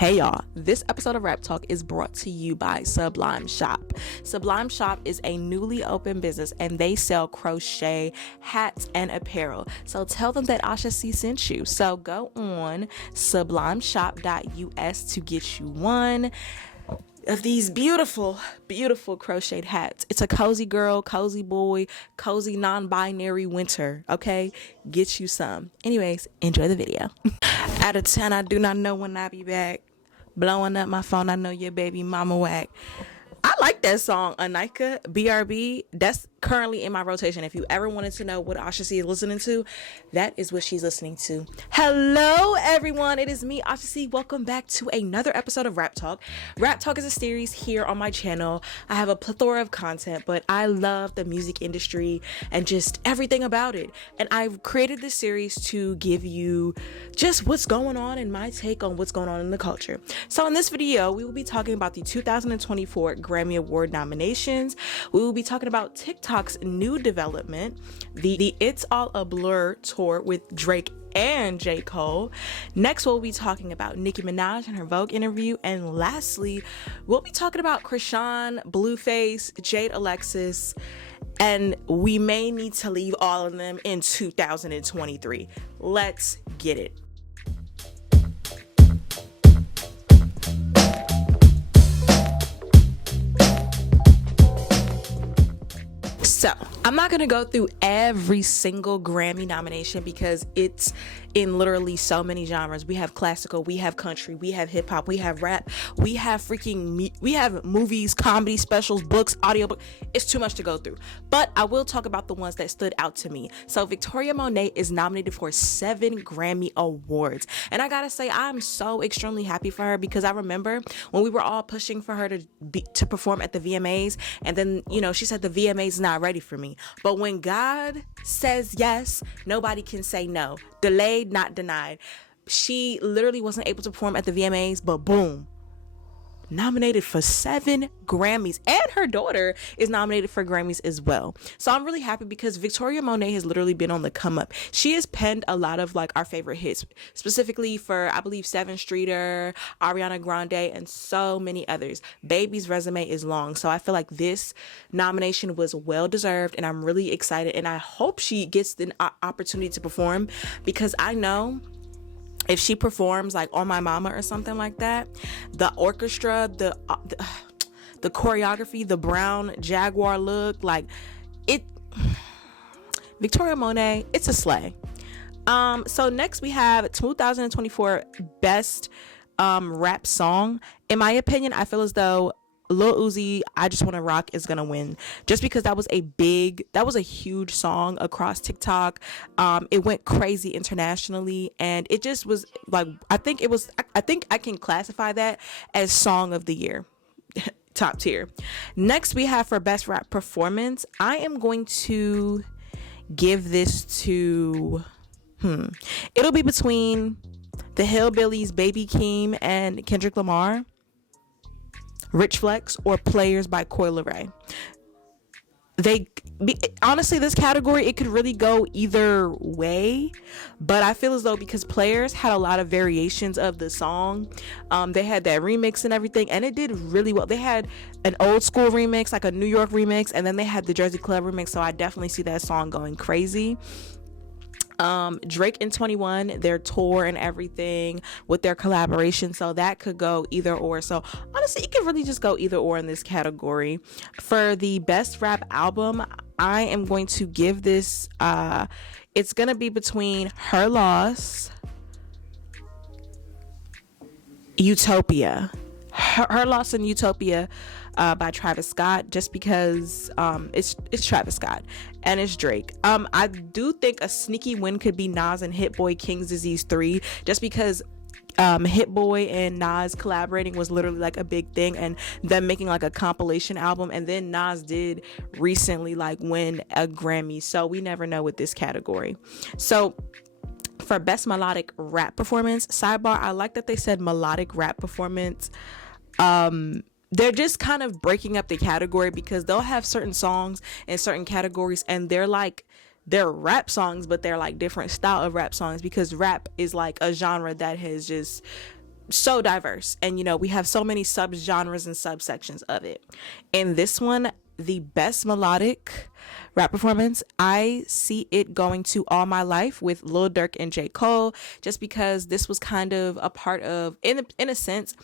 Hey y'all, this episode of Rap Talk is brought to you by Sublime Shop. Sublime Shop is a newly opened business and they sell crochet, hats, and apparel. So tell them that Asha C sent you. So go on sublimeshop.us to get you one of these beautiful crocheted hats. It's a cozy girl, cozy boy, cozy non-binary winter, okay? Get you some. Anyways, enjoy the video. Out of 10, I do not know when I be back. Blowing up my phone, I know your baby mama whack. I like that song, Anika, BRB. That's currently in my rotation. If you ever wanted to know what Asha C is listening to, that is what she's listening to. Hello, everyone. It is me, Asha C. Welcome back to another episode of Rap Talk. Rap Talk is a series here on my channel. I have a plethora of content, but I love the music industry and just everything about it. And I've created this series to give you just what's going on and my take on what's going on in the culture. So in this video, we will be talking about the 2024 Grammy Award nominations. We will be talking about TikTok's new development, the It's All a Blur tour with Drake and J. Cole. Next, we'll be talking about Nicki Minaj and her Vogue interview. And lastly, we'll be talking about Krishan, Blueface, Jade Alexis, and we may need to leave all of them in 2023. Let's get it. So, I'm not going to go through every single Grammy nomination because it's in literally so many genres. We have classical, we have country, we have hip hop, we have rap, we have we have movies, comedy specials, books, audiobook. It's too much to go through. But I will talk about the ones that stood out to me. So, Victoria Monet is nominated for 7 Grammy Awards. And I got to say, I'm so extremely happy for her because I remember when we were all pushing for her to perform at the VMAs, and then, she said the VMAs is not ready for me. But when God says yes, nobody can say no. Delayed, not denied. She literally wasn't able to perform at the VMAs, but boom, nominated for 7 Grammys, and her daughter is nominated for Grammys as well. So I'm really happy because Victoria Monet has literally been on the come up. She has penned a lot of our favorite hits, specifically for, I believe, 7 Streeter, Ariana Grande, and so many others. Baby's resume is long, so I feel like this nomination was well deserved, and I'm really excited, and I hope she gets an opportunity to perform because I know if she performs On My Mama or something like that, the orchestra, the choreography, the brown Jaguar look, Victoria Monet, it's a slay. So next we have 2024 Best Rap Song. In my opinion, I feel as though Lil Uzi, I Just Wanna Rock is gonna win just because that was a huge song across TikTok. It went crazy internationally, and it just was I think I can classify that as Song of the Year. Top tier. Next we have for Best Rap Performance, I am going to give this to it'll be between the Hillbillies, Baby Keem and Kendrick Lamar, Rich Flex, or Players by Coi Leray. Honestly, this category, it could really go either way, but I feel as though because Players had a lot of variations of the song, they had that remix and everything, and it did really well. They had an old school remix, a New York remix, and then they had the Jersey Club remix, so I definitely see that song going crazy. Drake and 21, their tour and everything with their collaboration, so that could go either or. So honestly, you can really just go either or in this category. For the Best Rap Album, I am going to give this it's gonna be between Her Loss, Utopia. Her Loss and Utopia by Travis Scott, just because it's Travis Scott and it's Drake. I do think a sneaky win could be Nas and Hit Boy King's Disease 3, just because Hit Boy and Nas collaborating was literally a big thing, and them making a compilation album, and then Nas did recently win a Grammy, so we never know with this category. So for Best Melodic Rap Performance, sidebar, I like that they said melodic rap performance. They're just kind of breaking up the category because they'll have certain songs in certain categories, and they're rap songs, but they're different style of rap songs, because rap is a genre that has just so diverse, and you know, we have so many subgenres and subsections of it. In this one, the best melodic rap performance, I see it going to All My Life with Lil Durk and J. Cole, just because this was kind of a part of, in a sense,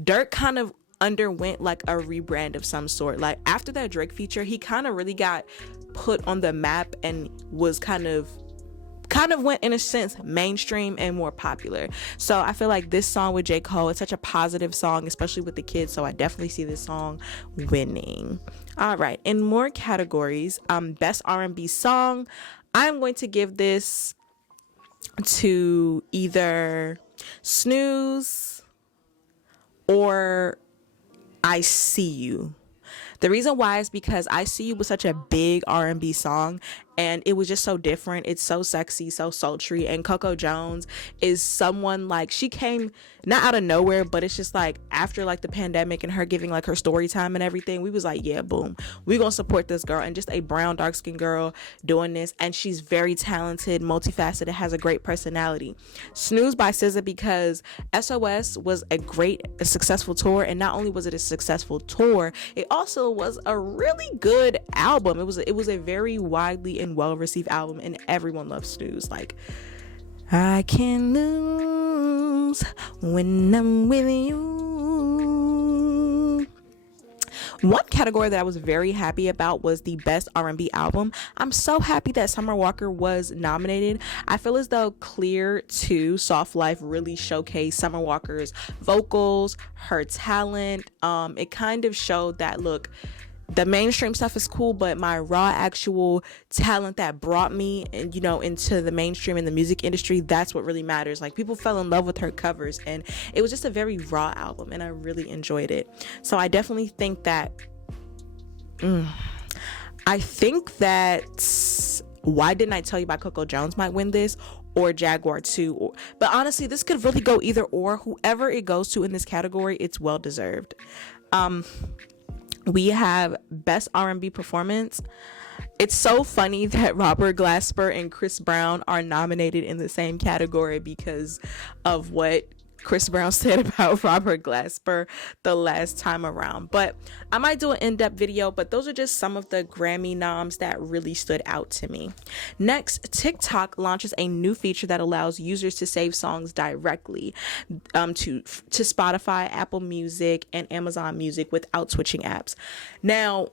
Durk kind of underwent like a rebrand of some sort. Like after that Drake feature, he kind of really got put on the map and was kind of went, in a sense, mainstream and more popular. So I feel like this song with J. Cole is such a positive song, especially with the kids. So I definitely see this song winning. All right, in more categories, best R&B song, I'm going to give this to either Snooze or I See You. The reason why is because I See You was such a big R&B song, and it was just so different. It's so sexy, so sultry, and Coco Jones is someone, like, she came not out of nowhere, but it's just like after like the pandemic and her giving like her story time and everything, we was like, yeah, boom, we gonna support this girl. And just a brown dark skinned girl doing this, and she's very talented, multifaceted, has a great personality. Snooze by SZA, because SOS was a successful tour, and not only was it a successful tour, it also was a really good album. It was a very widely and well received album, and everyone loves Snooze. Like, I can lose when I'm with you. One category that I was very happy about was the best R&B album. I'm so happy that Summer Walker was nominated. I feel as though Clear 2 Soft Life really showcased Summer Walker's vocals, her talent. It kind of showed that, look, the mainstream stuff is cool, but my raw actual talent that brought me, and you know, into the mainstream and the music industry, that's what really matters. Like, people fell in love with her covers, and it was just a very raw album, and I really enjoyed it. So I definitely think that Why Didn't I Tell You by Coco Jones might win this, or Jaguar 2, but honestly, this could really go either or. Whoever it goes to in this category, it's well deserved. We have best R&B performance. It's so funny that Robert Glasper and Chris Brown are nominated in the same category because of what Chris Brown said about Robert Glasper the last time around. But I might do an in-depth video, but those are just some of the Grammy noms that really stood out to me. Next, TikTok launches a new feature that allows users to save songs directly to Spotify, Apple Music, and Amazon Music without switching apps. Now,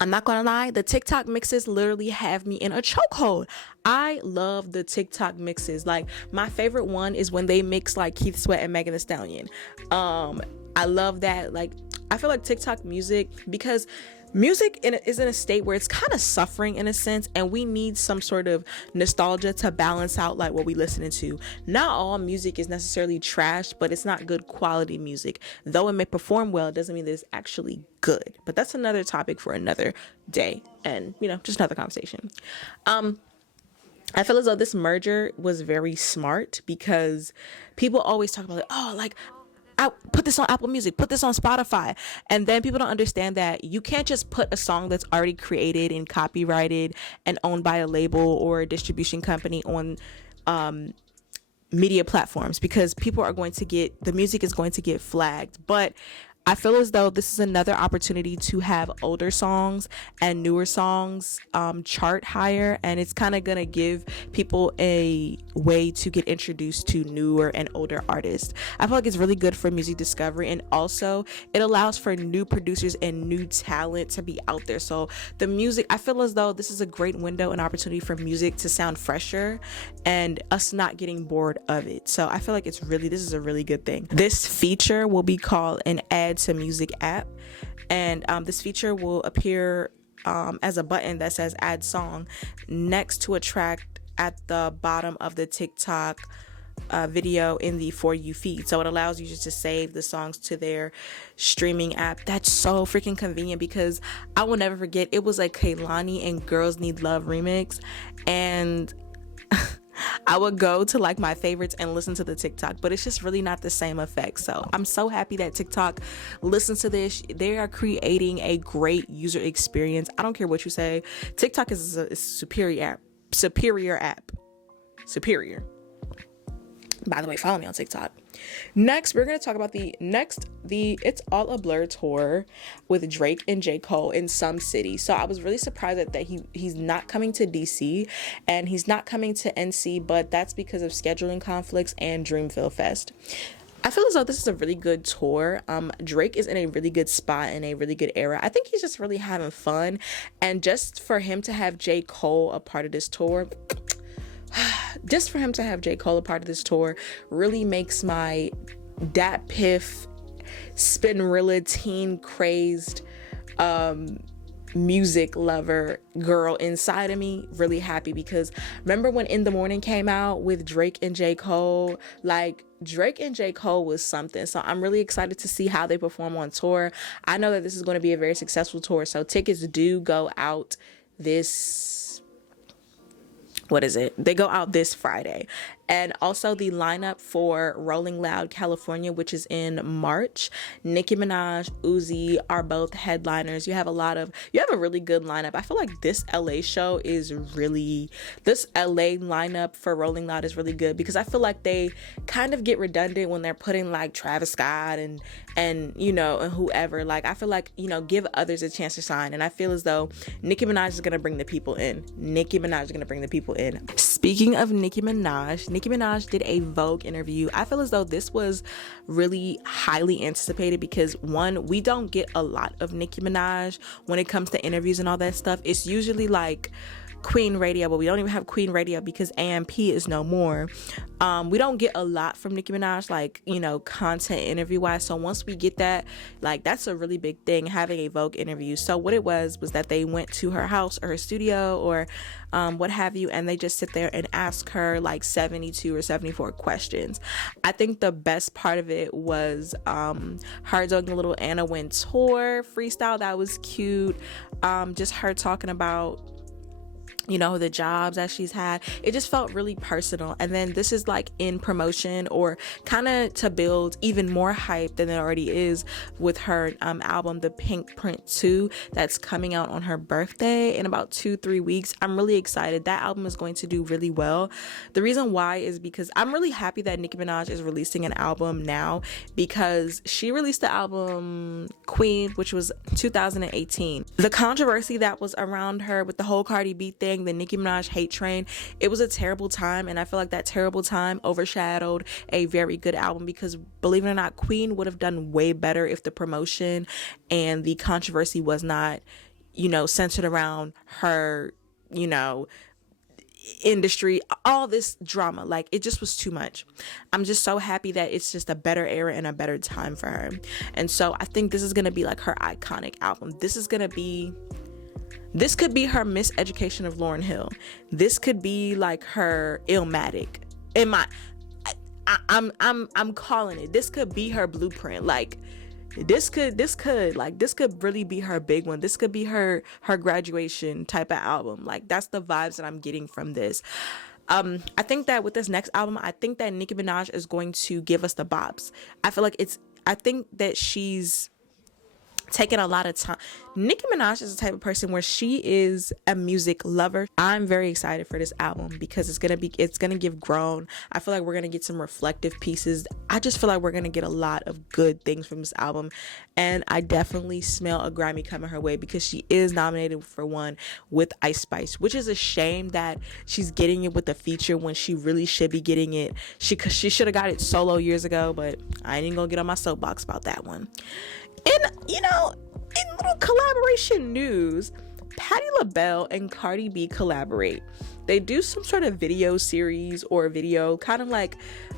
I'm not gonna lie, the TikTok mixes literally have me in a chokehold. I love the TikTok mixes. Like, my favorite one is when they mix like Keith Sweat and Megan Thee Stallion. I love that. Like, I feel like TikTok music, because music is in a state where it's kind of suffering in a sense, and we need some sort of nostalgia to balance out like what we listening to. Not all music is necessarily trash, but it's not good quality music. Though it may perform well, it doesn't mean that it's actually good. But that's another topic for another day, and you know, just another conversation. I feel as though this merger was very smart, because people always talk about, like, oh, like, I put this on Apple Music, put this on Spotify, and then people don't understand that you can't just put a song that's already created and copyrighted and owned by a label or a distribution company on media platforms, because people are going to get, the music is going to get flagged. But I feel as though this is another opportunity to have older songs and newer songs chart higher, and it's kind of going to give people a way to get introduced to newer and older artists. I feel like it's really good for music discovery, and also it allows for new producers and new talent to be out there. So the music, I feel as though this is a great window and opportunity for music to sound fresher and us not getting bored of it. So I feel like this is a really good thing. This feature will be called an Add to Music app, and this feature will appear as a button that says add song next to a track at the bottom of the TikTok video in the For You feed. So it allows users to save the songs to their streaming app. That's so freaking convenient, because I will never forget, it was a Kehlani and Girls Need Love remix, and I would go to like my favorites and listen to the TikTok, but it's just really not the same effect. So I'm so happy that TikTok listens to this. They are creating a great user experience. I don't care what you say. TikTok is a superior app. Superior. By the way, follow me on TikTok. Next, we're going to talk about the It's All a Blur tour with Drake and J. Cole in some cities. So I was really surprised that he's not coming to DC and he's not coming to NC, but that's because of scheduling conflicts and Dreamville Fest. I feel as though this is a really good tour. Drake is in a really good spot, in a really good era. I think he's just really having fun. And just for him to have J. Cole a part of this tour, really makes my Dat Piff, Spinrilla, teen crazed music lover girl inside of me really happy, because remember when In the Morning came out with Drake and J. Cole? Like, Drake and J. Cole was something. So I'm really excited to see how they perform on tour. I know that this is going to be a very successful tour, so tickets do go out this, they go out this Friday. And also the lineup for Rolling Loud California, which is in March. Nicki Minaj, Uzi are both headliners. You have a really good lineup. I feel like this LA lineup for Rolling Loud is really good, because I feel like they kind of get redundant when they're putting like Travis Scott and whoever. Like, I feel like, give others a chance to shine. And I feel as though Nicki Minaj is going to bring the people in. Speaking of Nicki Minaj did a Vogue interview. I feel as though this was really highly anticipated, because one, we don't get a lot of Nicki Minaj when it comes to interviews and all that stuff. It's usually like Queen Radio, but we don't even have Queen Radio because AMP is no more. We don't get a lot from Nicki Minaj, like, content interview wise. So once we get that, like, that's a really big thing, having a Vogue interview. So what it was that they went to her house or her studio or what have you, and they just sit there and ask her like 72 or 74 questions. I think the best part of it was her doing a little Anna Wintour freestyle. That was cute. Just her talking about the jobs that she's had. It just felt really personal. And then this is like in promotion, or kind of to build even more hype than it already is, with her album The Pink Print 2 that's coming out on her birthday in about 2-3 weeks. I'm really excited. That album is going to do really well. The reason why is because I'm really happy that Nicki Minaj is releasing an album now, because she released the album Queen, which was 2018. The controversy that was around her with the whole Cardi B thing, the Nicki Minaj hate train, it was a terrible time, and I feel like that terrible time overshadowed a very good album, because believe it or not, Queen would have done way better if the promotion and the controversy was not, centered around her, industry, all this drama. Like, it just was too much. I'm just so happy that it's just a better era and a better time for her. And so I think this is gonna be like her iconic album. This could be her Miseducation of Lauryn Hill. This could be like her Illmatic. I'm calling it. This could be her Blueprint. Like, this could really be her big one. This could be her graduation type of album. Like, that's the vibes that I'm getting from this. I think that with this next album, I think that Nicki Minaj is going to give us the bops. I think that she's taking a lot of time. Nicki Minaj is the type of person where she is a music lover. I'm very excited for this album, because it's gonna give grown. I feel like we're gonna get some reflective pieces. I just feel like we're gonna get a lot of good things from this album, and I definitely smell a Grammy coming her way, because she is nominated for one with Ice Spice, which is a shame that she's getting it with the feature when she really should be getting it. She should have got it solo years ago, but I ain't even gonna get on my soapbox about that one. And, in little collaboration news, Patti LaBelle and Cardi B collaborate. They do some sort of video series or video, kind of like,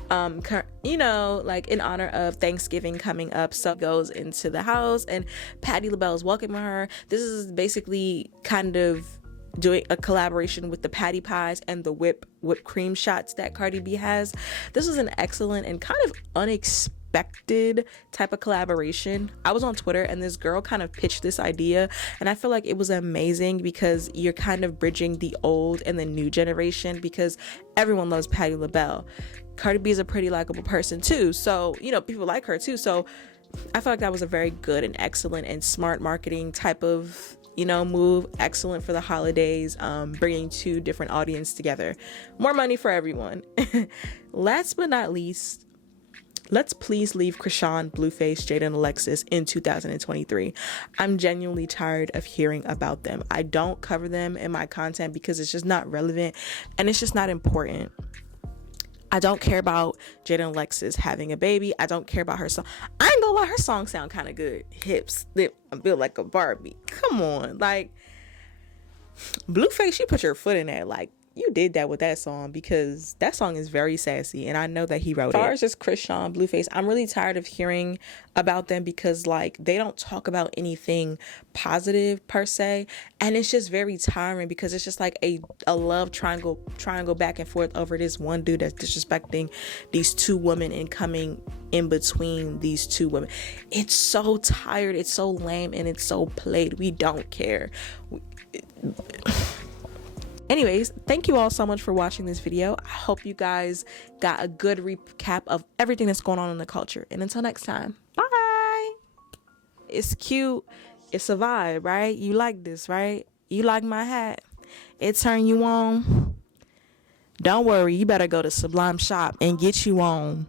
like in honor of Thanksgiving coming up. So goes into the house and Patti LaBelle is welcoming her. This is basically kind of doing a collaboration with the patty pies and the whipped cream shots that Cardi B has. This is an excellent and kind of unexpected type of collaboration. I was on Twitter and this girl kind of pitched this idea, and I feel like it was amazing, because you're kind of bridging the old and the new generation, because everyone loves Patti LaBelle. Cardi B is a pretty likable person too, so people like her too. So I feel like that was a very good and excellent and smart marketing type of move. Excellent for the holidays, bringing two different audiences together. More money for everyone. Last but not least, let's please leave Krishan, Blueface, Jada, and Alexis in 2023. I'm genuinely tired of hearing about them. I don't cover them in my content because it's just not relevant and it's just not important. I don't care about Jada and Alexis having a baby. I don't care about her song. I ain't gonna lie, her song sound kind of good. Hips, lip, I'm built like a Barbie. Come on, like Blueface, you put your foot in that. Like, you did that with that song because that song is very sassy and I know that he wrote it. As far as just Krishan, Blueface, I'm really tired of hearing about them because like they don't talk about anything positive per se, and it's just very tiring because it's just like a love triangle back and forth over this one dude that's disrespecting these two women and coming in between these two women. It's so tired, it's so lame, and it's so played. We don't care. Anyways, thank you all so much for watching this video. I hope you guys got a good recap of everything that's going on in the culture. And until next time, bye. It's cute. It's a vibe, right? You like this, right? You like my hat? It turned you on? Don't worry. You better go to Sublime Shop and get you on.